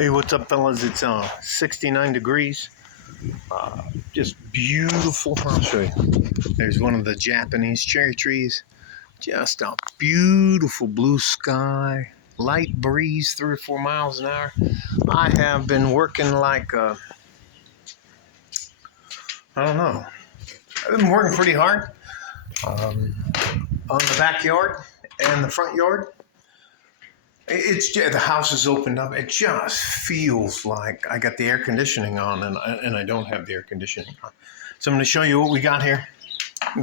Hey, what's up, fellas? It's 69 degrees. Just beautiful. I'll show you. There's one of the Japanese cherry trees. Just a beautiful blue sky. Light breeze, 3 or 4 miles an hour. I have been working like, I don't know. I've been working pretty hard on the backyard and the front yard. It's just, the house is opened up. It just feels like I got the air conditioning on, and I don't have the air conditioning on. So I'm going to show you what we got here.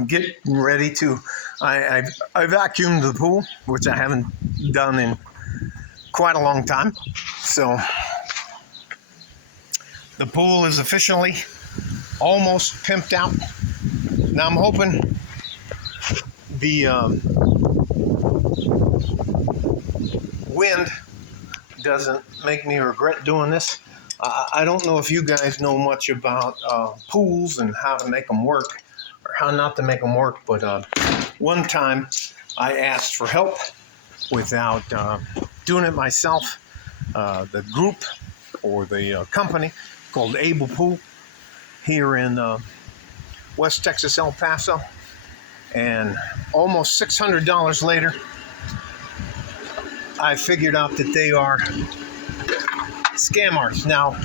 Get ready to. I vacuumed the pool, which I haven't done in quite a long time. So the pool is officially almost pimped out. Now I'm hoping the wind doesn't make me regret doing this. I don't know if you guys know much about pools and how to make them work or how not to make them work, but one time I asked for help without doing it myself. The group or the company called Able Pool here in West Texas, El Paso, and almost $600 later, I figured out that they are scammers. Now,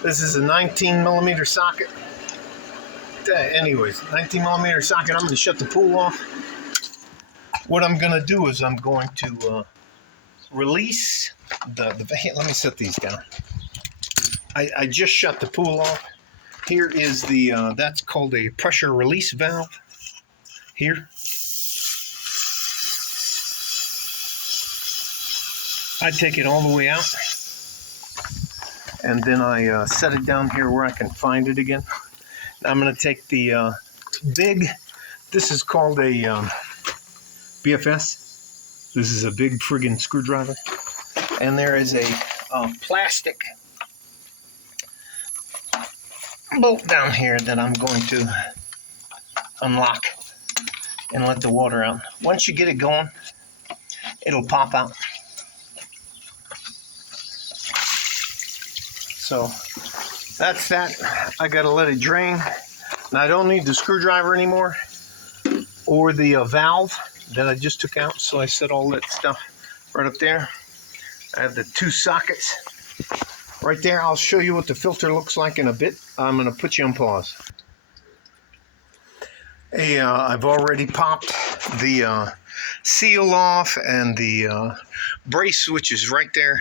this is a 19 millimeter socket. Anyways, 19 millimeter socket. I'm going to shut the pool off. What I'm going to do is I'm going to release the let me set these down. I just shut the pool off. Here is the, that's called a pressure release valve here. I take it all the way out, and then I set it down here where I can find it again. I'm going to take the big, this is called a BFS. This is a big friggin' screwdriver. And there is a plastic bolt down here that I'm going to unlock and let the water out. Once you get it going, it'll pop out. So that's that. I gotta let it drain. Now I don't need the screwdriver anymore or the valve that I just took out. So I set all that stuff right up there. I have the 2 sockets right there. I'll show you what the filter looks like in a bit. I'm gonna put you on pause. Hey, I've already popped the seal off and the brace, which is right there.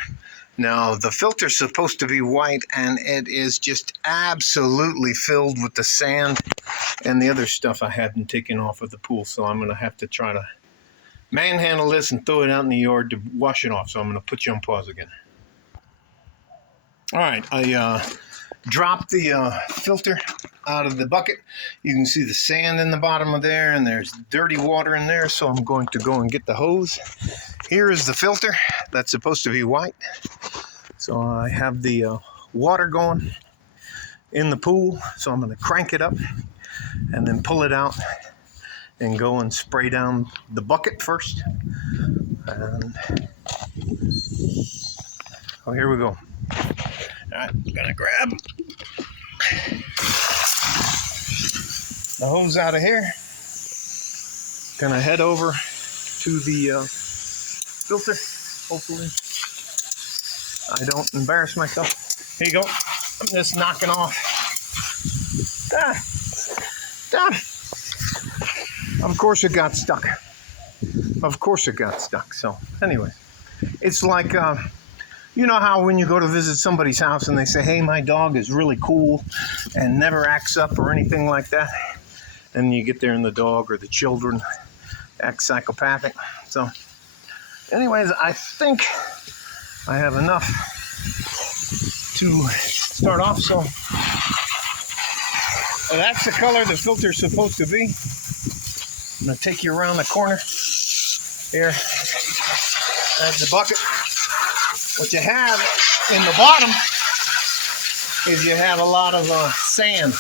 Now, the filter's supposed to be white, and it is just absolutely filled with the sand and the other stuff I hadn't taken off of the pool. So I'm going to have to try to manhandle this and throw it out in the yard to wash it off. So I'm going to put you on pause again. All right, I dropped the filter out of the bucket. You can see the sand in the bottom of there, and there's dirty water in there. So I'm going to go and get the hose. Here is the filter that's supposed to be white. So I have the water going in the pool. So I'm going to crank it up and then pull it out and go and spray down the bucket first. And oh, here we go. All right, I'm going to grab the hose out of here. Going to head over to the filter, hopefully I don't embarrass myself. Here you go. I'm just knocking off. Of course it got stuck. So anyway, it's like, you know how when you go to visit somebody's house and they say, hey, my dog is really cool and never acts up or anything like that. And you get there and the dog or the children act psychopathic. So anyways, I think I have enough to start off. So that's the color the filter's supposed to be. I'm going to take you around the corner. Here, that's the bucket. What you have in the bottom is you have a lot of sand.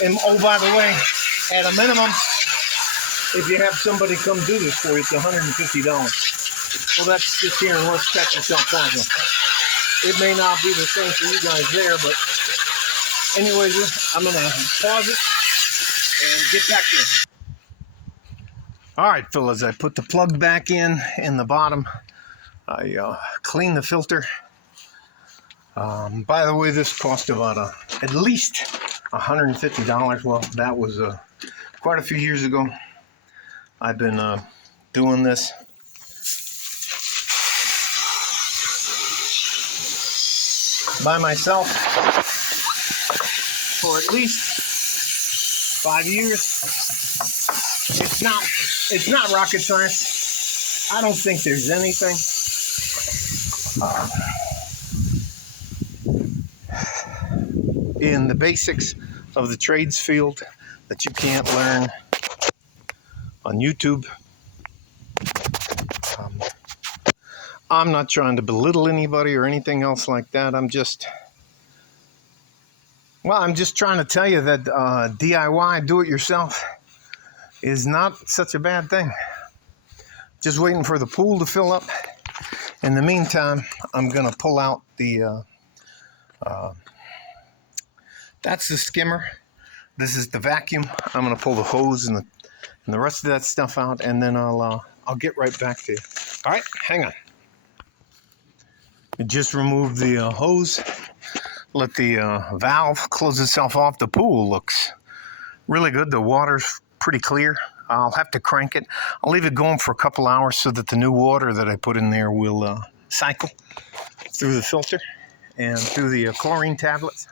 And oh, by the way, at a minimum, if you have somebody come do this for you, it's $150. Well, that's just here in West Texas, El Paso. It may not be the same for you guys there, but anyways, I'm gonna pause it and get back to it. All right, fellas, I put the plug back in the bottom. I cleaned the filter. By the way, this cost about at least $150. Well, that was quite a few years ago. I've been doing this. By myself for at least 5 years. It's not rocket science. I don't think there's anything in the basics of the trades field that you can't learn on YouTube. I'm not trying to belittle anybody or anything else like that. I'm just trying to tell you that DIY, do-it-yourself, is not such a bad thing. Just waiting for the pool to fill up. In the meantime, I'm going to pull out the, that's the skimmer. This is the vacuum. I'm going to pull the hose and the rest of that stuff out, and then I'll get right back to you. All right, hang on. Just remove the hose. Let the valve close itself off. The pool looks really good. The water's pretty clear. I'll have to crank it. I'll leave it going for a couple hours so that the new water that I put in there will cycle through the filter and through the chlorine tablets.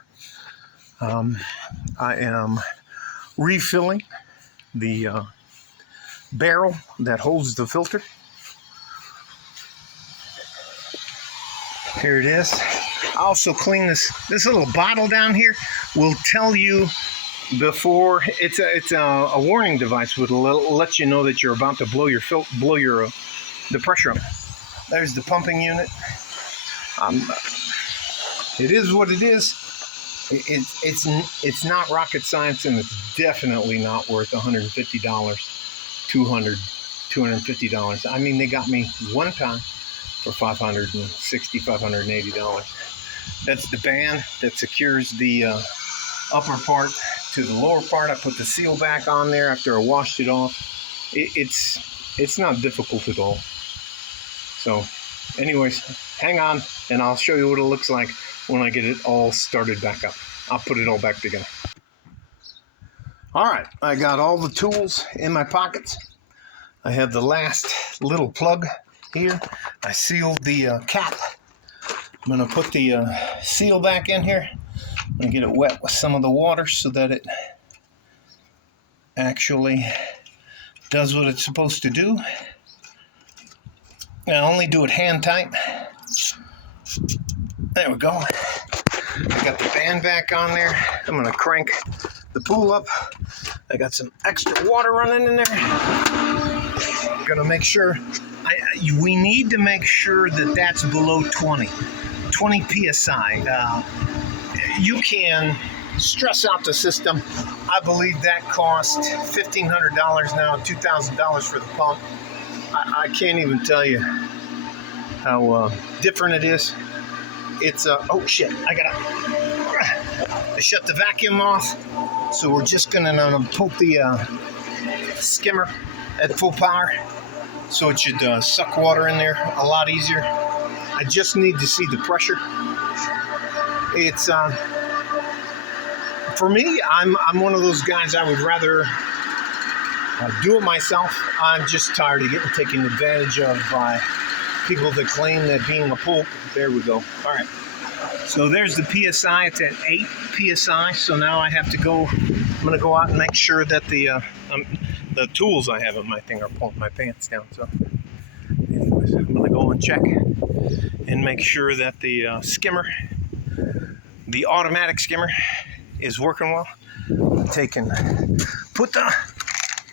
I am refilling the barrel that holds the filter. Here it is. I also clean this little bottle down here. Will tell you before, it's a warning device. Will let you know that you're about to blow the pressure up. There's the pumping unit. It is what it is. It's not rocket science, and it's definitely not worth $150, $250. I mean, they got me one time for $560, $580. That's the band that secures the upper part to the lower part. I put the seal back on there after I washed it off. It's not difficult at all. So anyways, hang on and I'll show you what it looks like when I get it all started back up. I'll put it all back together. All right, I got all the tools in my pockets. I have the last little plug here. I sealed the cap. I'm going to put the seal back in here. I'm going to get it wet with some of the water so that it actually does what it's supposed to do. Now only do it hand tight. There we go. I got the band back on there. I'm going to crank the pool up. I got some extra water running in there. I'm going to make sure, we need to make sure that that's below 20 PSI. You can stress out the system. I believe that cost $1,500 now, $2,000 for the pump. I can't even tell you how different it is. It's oh shit! I shut the vacuum off, so we're just gonna pump the skimmer at full power, so it should suck water in there a lot easier. I just need to see the pressure. It's for me, I'm one of those guys. I would rather do it myself. I'm just tired of taken advantage of by people that claim that being a pool. There we go. All right. So there's the PSI. It's at 8 PSI. So now I have to go. I'm going to go out and make sure that the tools I have in my thing are pulling my pants down. So anyways, I'm going to go and check and make sure that the skimmer, the automatic skimmer, is working well. Put the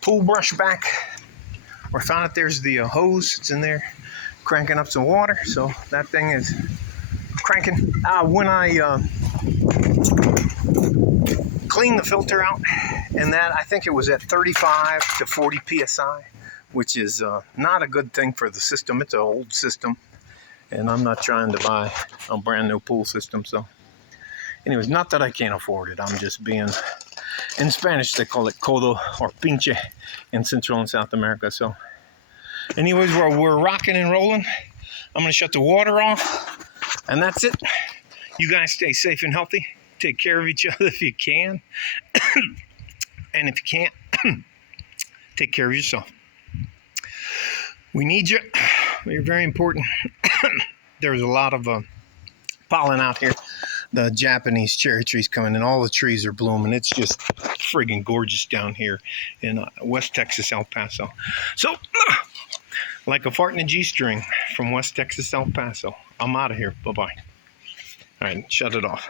pool brush back where I found it. There's the hose. It's in there, cranking up some water. So that thing is cranking. When I cleaned the filter out, and that, I think it was at 35 to 40 PSI, which is not a good thing for the system. It's an old system, And I'm not trying to buy a brand new pool system. So anyways, not that I can't afford it. I'm just being, in Spanish they call it codo or pinche in Central and South America. So anyways, we're rocking and rolling. I'm going to shut the water off. And that's it. You guys stay safe and healthy. Take care of each other if you can. And if you can't, take care of yourself. We need you. You're very important. There's a lot of pollen out here. The Japanese cherry trees coming in. All the trees are blooming. It's just friggin' gorgeous down here in West Texas, El Paso. So, like a fart in a G-string from West Texas, El Paso. I'm out of here. Bye-bye. All right, shut it off.